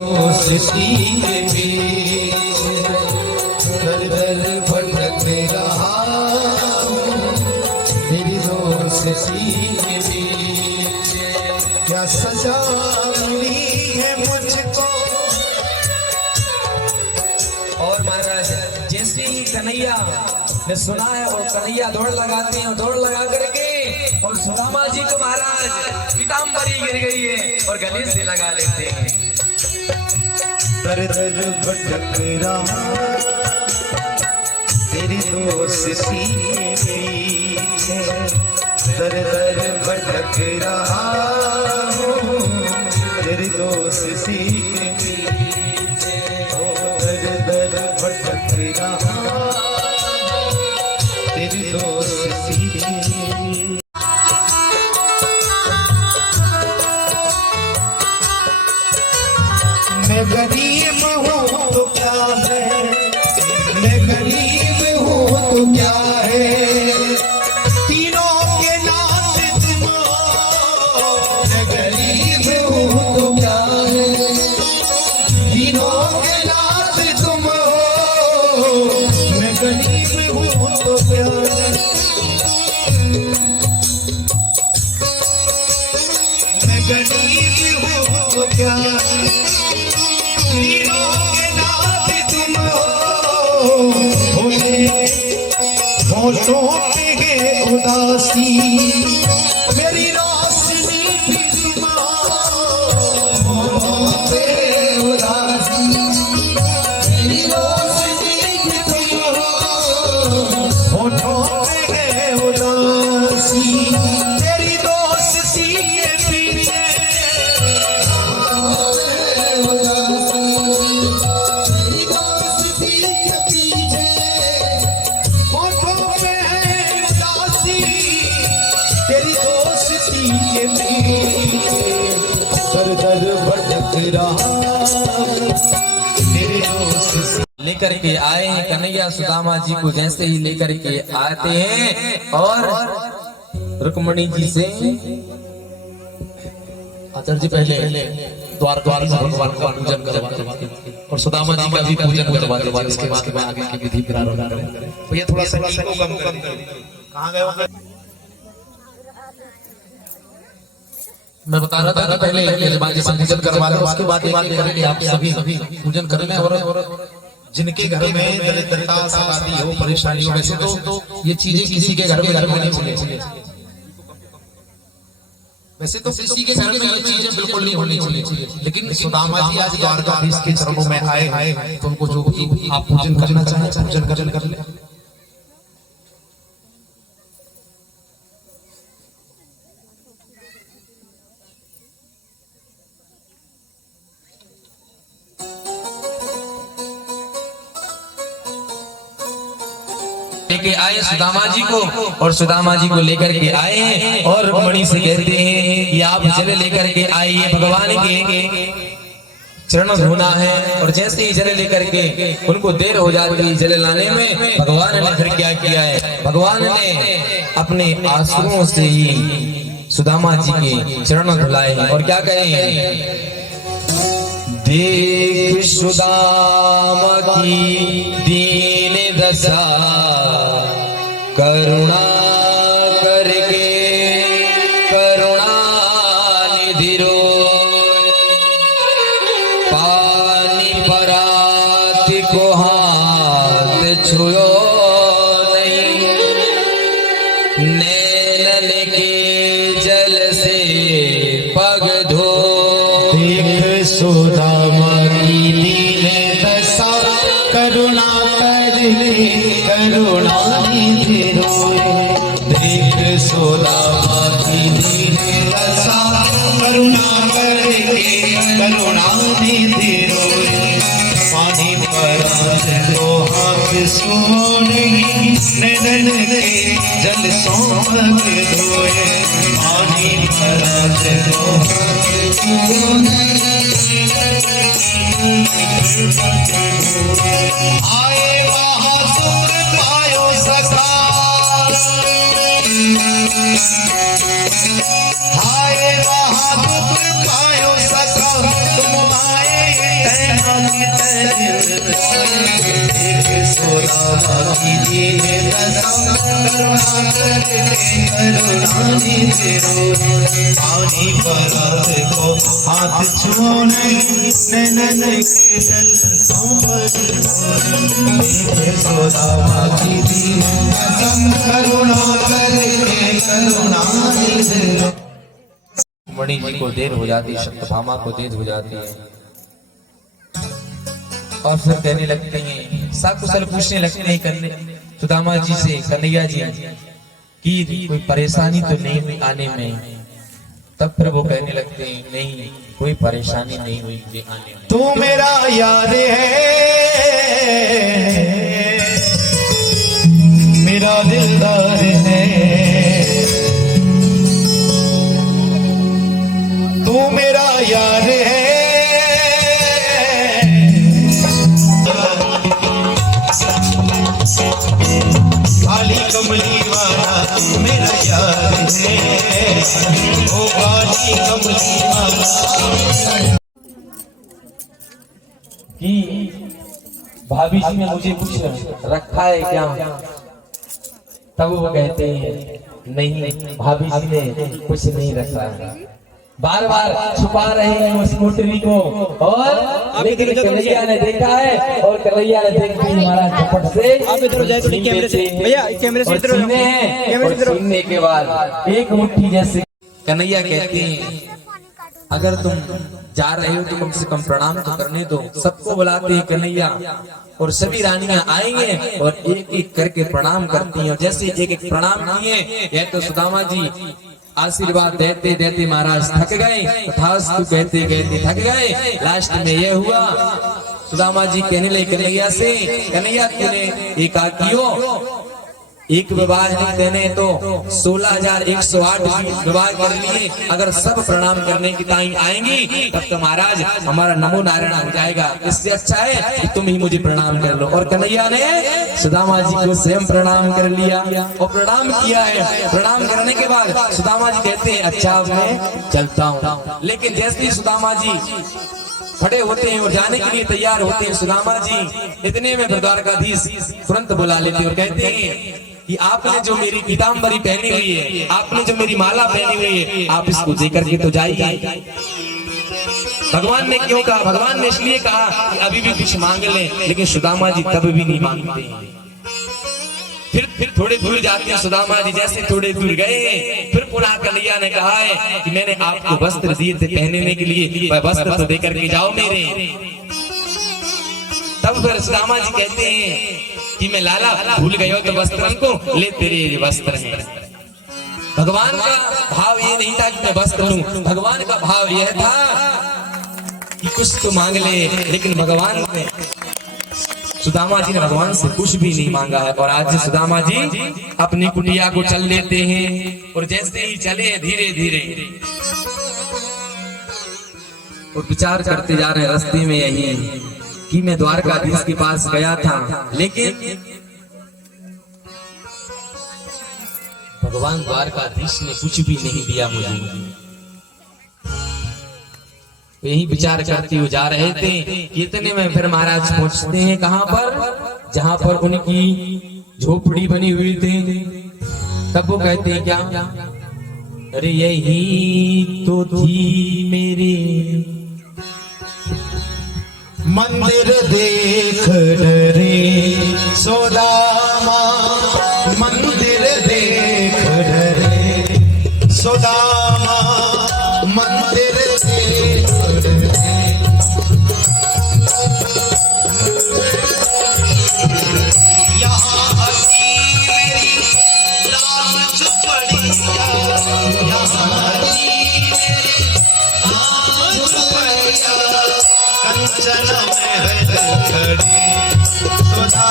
दोस्ती के बीच दर दर भटक रहा हूँ, तेरी दोस्ती के बीच क्या सजा मिली है मुझको। और महाराज जैसे ही कन्हैया ने सुना है और कन्हैया दौड़ लगाते हैं और दौड़ लगा करके और सुदामा जी को महाराज पीताम्बरी गिर गई है और गले से लगा लेते हैं। दर दर भटक रहा तेरी दोस्ती के बीच दर दर भटक रहा हूँ, तेरी दोस्ती के बीच दर दर भटक रहा तेरी दोस्ती के बीच। मैं गरीब हूँ तो क्या है, मैं गरीब हूँ तो क्या है, तीनों के नाथ तुम हो। मैं गरीब हूँ तो क्या है, तीनों के नाथ तुम हो। मैं गरीब हूँ तो क्या है, मैं गरीब हूँ तो क्या है, तीनों के नाथ तुम हो। होठों पे उदासी मेरी रोशनी भी तुम हो। होठों पे उदासी मेरी रोशनी भी तुम हो। होठों पे उदासी तेरी दोस्ती के पीछे दर दर भटक रहा तेरे दोस्त लेकर के आए हैं कन्हैया सुदामा जी को। जैसे ही लेकर के आते हैं और रुक्मणी जी से आचार्य जी पहले द्वार द्वार भगवान का पूजन करवाते और सुदामा जी का भी पूजन करवाते बाद इसके बाद आगे की विधि प्रारंभ करें। तो ये थोड़ा सा कम कहां गए मैं बता रहा था कि पहले यजमान जी से पूजन करवा लो, उसके बाद करके आप सभी पूजन कर लें। और जिनके घर में दरिद्रता सताती हो, परेशानी हो, वैसे तो ये चीजें किसी के घर में नहीं होनी चाहिए। वैसे तो किसी के घर में ये चीजें बिल्कुल नहीं होनी चाहिए, लेकिन सुदामा जी आज द्वारकाधीश के चरणों में आए तो उनको जो आप पूजन करना चाहें पूजन कर ले। लेके आए सुदामा जी को और सुदामा जी को लेकर के आए हैं और रुक्मणी से कहते हैं कि आप जल लेकर के आइए, भगवान के चरण धोना है। और जैसे ही जल लेकर के उनको देर हो जाती है जल लाने में, भगवान ने फिर क्या किया है, भगवान ने अपने आंसुओं से ही सुदामा जी के चरण धुलाए और क्या कहें, देख सुदामा की दीन दशा करुणा करके करुणा निधि रो पानी परात को हाथ छुयो नहीं, नैनन के जल से पग धो। देख सुदामा की दीन दशा करुणा करके करुणा निधि रोए। देख सुदामा की दीन दशा करुणा करके करुणा निधि रोए। पानी परात को हाथ छुओ नहीं, नैनन के जल सोमक धोए। पानी परात को हाथ छुओ नहीं, आए बहादुर पायो सखा, हाय बहादुर पायो सखा, तुम आए पानी बरत को हाथ छूने नैनन के जल सोदामा की दी कसम करुणा करके करुणा निधि। मणि जी को देर हो जाती, सत्यभामा को देर हो जाती है और फिर कहने लगते हैं, सकुशल पूछने लगते हैं करने सुदामा जी से, कन्हैया जी की कोई परेशानी तो नहीं हुई आने में? तब फिर वो कहने लगते हैं, नहीं कोई परेशानी नहीं हुई मुझे आने में। तू मेरा यार है, मेरा दिलदार है, तू मेरा यार है, काली कमली वाला तू मेरा यार है, ओ काली कमली वाला। कि भाभी जी ने मुझे कुछ रखा है क्या? तब वो कहते हैं, नहीं भाभी जी ने कुछ नहीं रखा है। बार बार छुपा रहे हैं उस मोटरी को, और लेकिन कन्हैया ने देखा है, और कन्हैया ने देखते ही महाराज झपट से कैमरे से भैया कैमरे से सुनने के बाद एक मुट्ठी जैसे कन्हैया कहते हैं, अगर तुम जा रहे हो तो कम से कम प्रणाम तो करने दो। सबको बुलाते हैं कन्हैया, और सभी रानियां आएंगे और एक एक करके प्रणाम करती हैं। और जैसे एक एक प्रणाम किए, यह तो सुदामा जी आशीर्वाद देते देते महाराज थक गए, तथास्तु कहते कहते थक गए। लास्ट में यह हुआ, सुदामा जी कहने लगे कन्हैया से, कन्हैया तूने एकाकियो एक विवाह नहीं देने तो 16,108 विवाह कर लिए। अगर सब प्रणाम करने की टाइम आएंगी तब तो महाराज हमारा नमो नारायण हो जाएगा। इससे अच्छा है कि तुम ही मुझे प्रणाम कर लो। और कन्हैया ने सुदामा जी को स्वयं प्रणाम कर लिया और प्रणाम किया है। प्रणाम करने के बाद सुदामा जी कहते हैं, अच्छा मैं चलता हूँ। लेकिन जैसे ही सुदामा जी खड़े होते हैं और जाने के लिए तैयार होते हैं, सुदामा जी इतने में द्वारकाधीश तुरंत बुला लेते और कहते हैं कि आपने जो मेरी पीताम्बरी पहनी हुई है, आपने जो मेरी माला पहनी हुई है, आप इसको देकर के तो जाइए। भगवान ने क्यों कहा? भगवान ने इसलिए कहा कि अभी भी कुछ मांग लें, लेकिन सुदामा जी तब भी नहीं मांगते। फिर थोड़े दूर जाते हैं सुदामा जी। जैसे थोड़े दूर गए, फिर पुनः कन्हैया ने कहा है कि मैंने आपको वस्त्र दिए थे पहनने के लिए, वह वस्त्र तो देकर के जाओ मेरे। तब फिर सुदामा जी कहते हैं कि मैं लाला भूल गए हो तो वस्त्र को ले, तेरे वस्त्र हैं। भगवान का भाव ये नहीं था कि मैं वस्त्र लूं, भगवान का भाव यह था कि कुछ तो मांग ले। लेकिन भगवान ने, सुदामा जी ने भगवान से कुछ भी नहीं मांगा है। और आज सुदामा जी अपनी कुटिया को चल लेते हैं, और जैसे ही चले धीरे धीरे और विचार करते जा रहे हैं रास्ते में यही कि मैं द्वारकाधीश के पास गया था, लेकिन भगवान द्वारकाधीश ने कुछ भी नहीं दिया मुझे। यही विचार करते हुए जा रहे थे, इतने में फिर महाराज पहुंचते हैं कहां पर? जहां पर उनकी झोपड़ी बनी हुई थी। तब वो कहते हैं क्या? अरे यही तो थी मेरी मंदिर देख डरे सुदामा, मंदिर देख डरे सुदामा, मंदिर देख डरे। यहाँ हसी मेरी लाज पड़िया, यहाँ हसी मेरी लाज पड़िया, कंचन में खड़ी सुधा